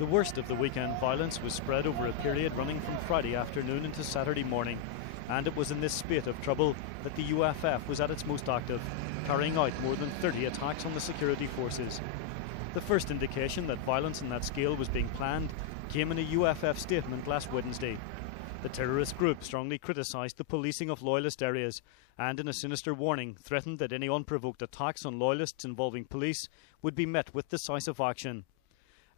The worst of the weekend violence was spread over a period running from Friday afternoon into Saturday morning, and it was in this spate of trouble that the UFF was at its most active, carrying out more than 30 attacks on the security forces. The first indication that violence on that scale was being planned came in a UFF statement last Wednesday. The terrorist group strongly criticised the policing of loyalist areas and, in a sinister warning, threatened that any unprovoked attacks on loyalists involving police would be met with decisive action.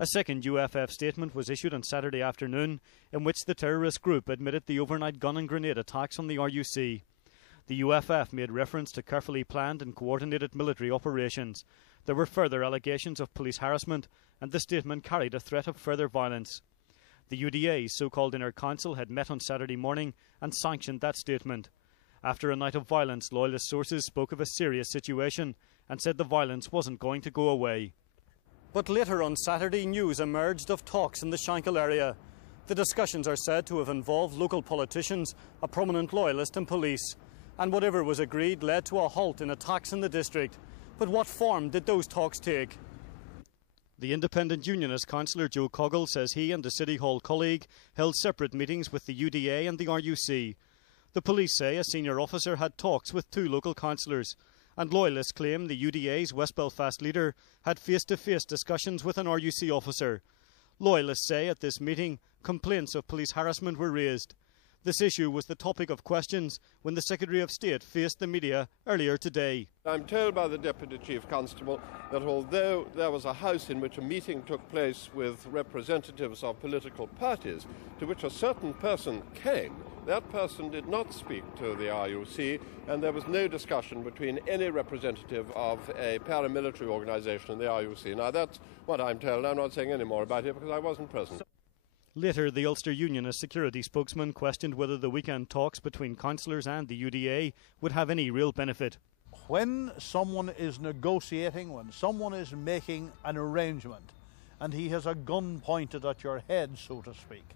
A second UFF statement was issued on Saturday afternoon in which the terrorist group admitted the overnight gun and grenade attacks on the RUC. The UFF made reference to carefully planned and coordinated military operations. There were further allegations of police harassment, and the statement carried a threat of further violence. The UDA's so-called Inner Council had met on Saturday morning and sanctioned that statement. After a night of violence, loyalist sources spoke of a serious situation and said the violence wasn't going to go away. But later on Saturday, news emerged of talks in the Shankill area. The discussions are said to have involved local politicians, a prominent loyalist and police. And whatever was agreed led to a halt in attacks in the district. But what form did those talks take? The independent unionist councillor Joe Coggle says he and a City Hall colleague held separate meetings with the UDA and the RUC. The police say a senior officer had talks with two local councillors, and loyalists claim the UDA's West Belfast leader had face-to-face discussions with an RUC officer. Loyalists say at this meeting complaints of police harassment were raised. This issue was the topic of questions when the Secretary of State faced the media earlier today. I'm told by the Deputy Chief Constable that although there was a house in which a meeting took place with representatives of political parties, to which a certain person came, that person did not speak to the RUC, and there was no discussion between any representative of a paramilitary organisation and the RUC. Now that's what I'm told. I'm not saying any more about it because I wasn't present. Later, the Ulster Unionist security spokesman questioned whether the weekend talks between councillors and the UDA would have any real benefit. When someone is negotiating, when someone is making an arrangement, and he has a gun pointed at your head, so to speak,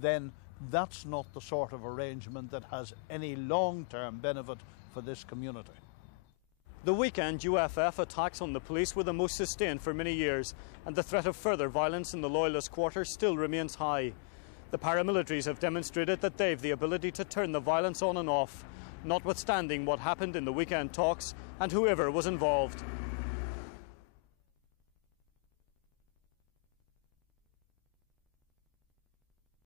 then that's not the sort of arrangement that has any long-term benefit for this community. The weekend UFF attacks on the police were the most sustained for many years, and the threat of further violence in the loyalist quarter still remains high. The paramilitaries have demonstrated that they've the ability to turn the violence on and off, notwithstanding what happened in the weekend talks and whoever was involved.